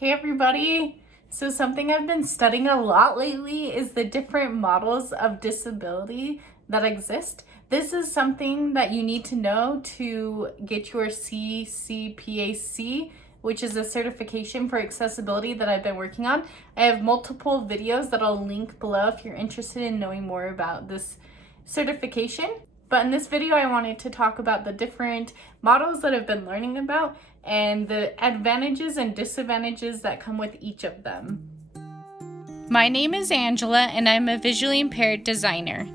Hey everybody! So something I've been studying a lot lately is the different models of disability that exist. This is something that you need to know to get your CCPAC, which is a certification for accessibility that I've been working on. I have multiple videos that I'll link below if you're interested in knowing more about this certification. But in this video, I wanted to talk about the different models that I've been learning about and the advantages and disadvantages that come with each of them. My name is Angela and I'm a visually impaired designer.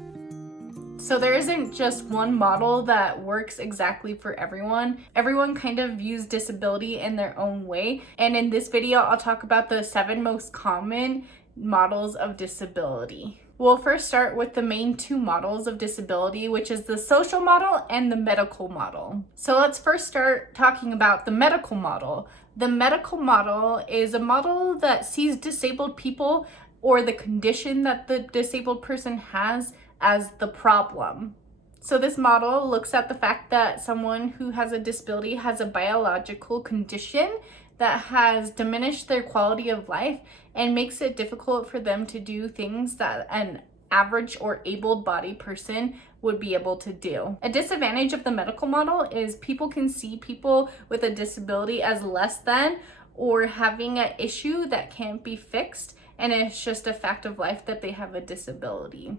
So there isn't just one model that works exactly for everyone. Everyone kind of views disability in their own way. And in this video, I'll talk about the 7 most common models of disability. We'll first start with the main 2 models of disability, which is the social model and the medical model. So let's first start talking about the medical model. The medical model is a model that sees disabled people or the condition that the disabled person has as the problem. So this model looks at the fact that someone who has a disability has a biological condition that has diminished their quality of life and makes it difficult for them to do things that an average or able-bodied person would be able to do. A disadvantage of the medical model is people can see people with a disability as less than or having an issue that can't be fixed, and it's just a fact of life that they have a disability.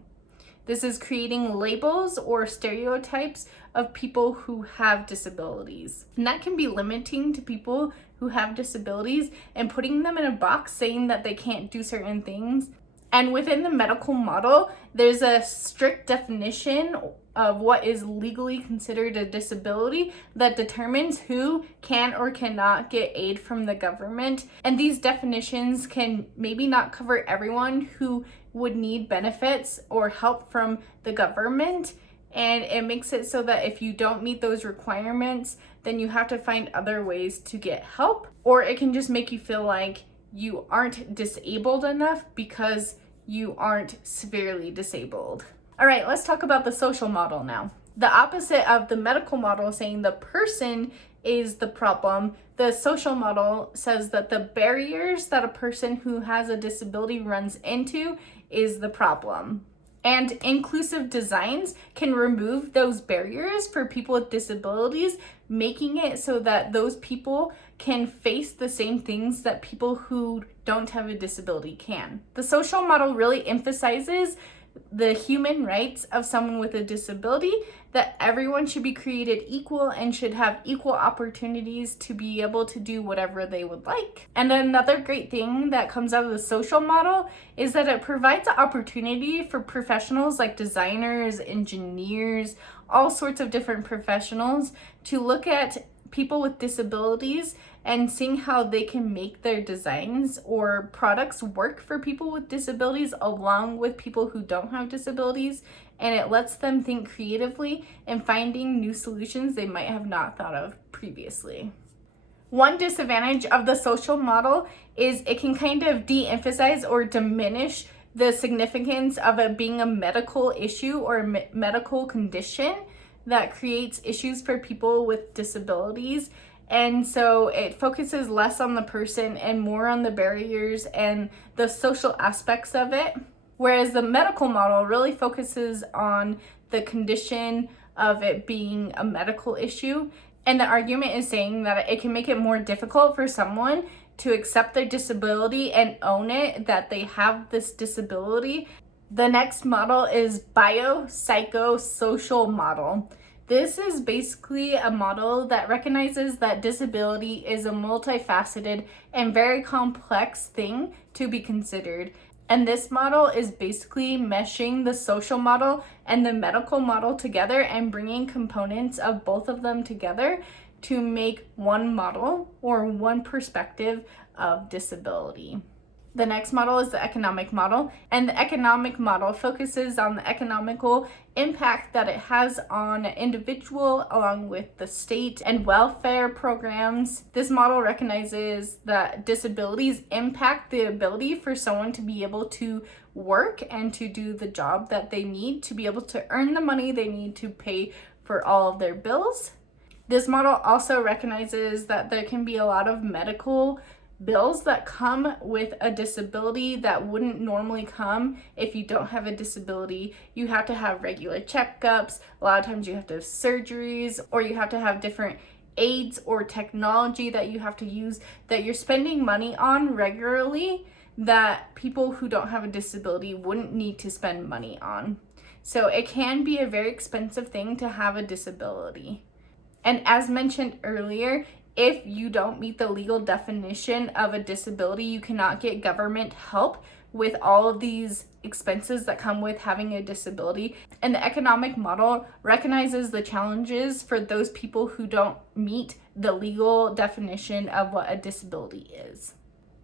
This is creating labels or stereotypes of people who have disabilities. And that can be limiting to people who have disabilities and putting them in a box saying that they can't do certain things. And within the medical model, there's a strict definition of what is legally considered a disability that determines who can or cannot get aid from the government. And these definitions can maybe not cover everyone who would need benefits or help from the government. And it makes it so that if you don't meet those requirements, then you have to find other ways to get help. Or it can just make you feel like you aren't disabled enough because you aren't severely disabled. All right, let's talk about the social model now. The opposite of the medical model saying the person is the problem, the social model says that the barriers that a person who has a disability runs into is the problem. And inclusive designs can remove those barriers for people with disabilities, making it so that those people can face the same things that people who don't have a disability can. The social model really emphasizes the human rights of someone with a disability, that everyone should be created equal and should have equal opportunities to be able to do whatever they would like. And another great thing that comes out of the social model is that it provides an opportunity for professionals like designers, engineers, all sorts of different professionals to look at people with disabilities and seeing how they can make their designs or products work for people with disabilities along with people who don't have disabilities, and it lets them think creatively and finding new solutions they might have not thought of previously. One disadvantage of the social model is it can kind of de-emphasize or diminish the significance of it being a medical issue or a medical condition that creates issues for people with disabilities. And so it focuses less on the person and more on the barriers and the social aspects of it. Whereas the medical model really focuses on the condition of it being a medical issue. And the argument is saying that it can make it more difficult for someone to accept their disability and own it, that they have this disability. The next model is biopsychosocial model. This is basically a model that recognizes that disability is a multifaceted and very complex thing to be considered. And this model is basically meshing the social model and the medical model together and bringing components of both of them together to make one model or one perspective of disability. The next model is the economic model, and the economic model focuses on the economical impact that it has on an individual along with the state and welfare programs. This model recognizes that disabilities impact the ability for someone to be able to work and to do the job that they need to be able to earn the money they need to pay for all of their bills. This model also recognizes that there can be a lot of medical bills that come with a disability that wouldn't normally come if you don't have a disability. You have to have regular checkups. A lot of times you have to have surgeries, or you have to have different aids or technology that you have to use that you're spending money on regularly that people who don't have a disability wouldn't need to spend money on. So it can be a very expensive thing to have a disability. And as mentioned earlier, if you don't meet the legal definition of a disability, you cannot get government help with all of these expenses that come with having a disability. And the economic model recognizes the challenges for those people who don't meet the legal definition of what a disability is,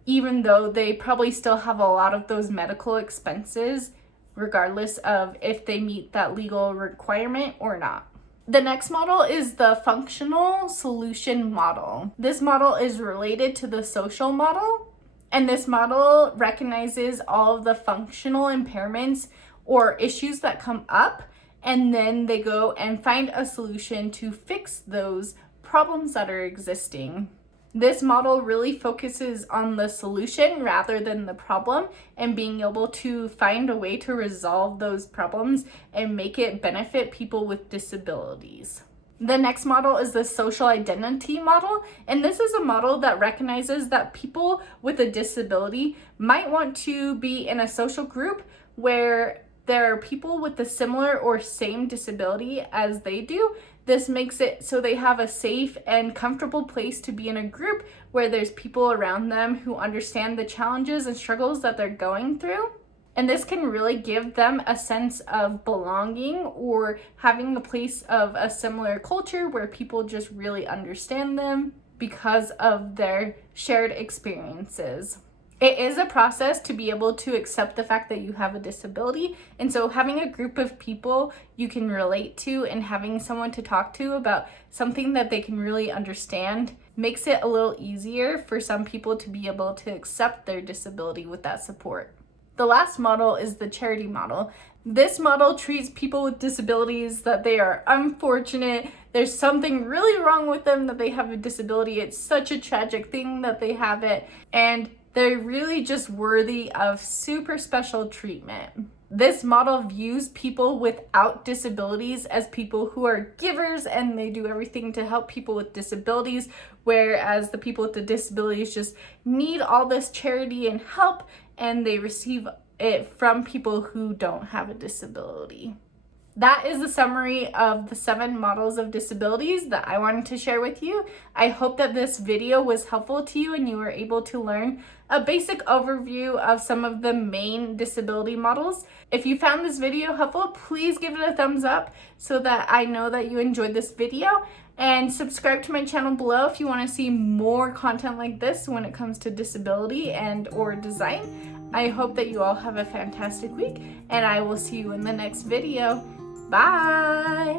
even though they probably still have a lot of those medical expenses, regardless of if they meet that legal requirement or not. The next model is the functional solution model. This model is related to the social model, and this model recognizes all of the functional impairments or issues that come up, and then they go and find a solution to fix those problems that are existing. This model really focuses on the solution rather than the problem, and being able to find a way to resolve those problems and make it benefit people with disabilities. The next model is the social identity model, and this is a model that recognizes that people with a disability might want to be in a social group where there are people with a similar or same disability as they do. This makes it so they have a safe and comfortable place to be in a group where there's people around them who understand the challenges and struggles that they're going through. And this can really give them a sense of belonging or having a place of a similar culture where people just really understand them because of their shared experiences. It is a process to be able to accept the fact that you have a disability, and so having a group of people you can relate to and having someone to talk to about something that they can really understand makes it a little easier for some people to be able to accept their disability with that support. The last model is the charity model. This model treats people with disabilities that they are unfortunate. There's something really wrong with them that they have a disability. It's such a tragic thing that they have it, and they're really just worthy of super special treatment. This model views people without disabilities as people who are givers and they do everything to help people with disabilities, whereas the people with the disabilities just need all this charity and help, and they receive it from people who don't have a disability. That is the summary of the 7 models of disabilities that I wanted to share with you. I hope that this video was helpful to you and you were able to learn a basic overview of some of the main disability models. If you found this video helpful, please give it a thumbs up so that I know that you enjoyed this video, and subscribe to my channel below if you want to see more content like this when it comes to disability and or design. I hope that you all have a fantastic week, and I will see you in the next video. Bye!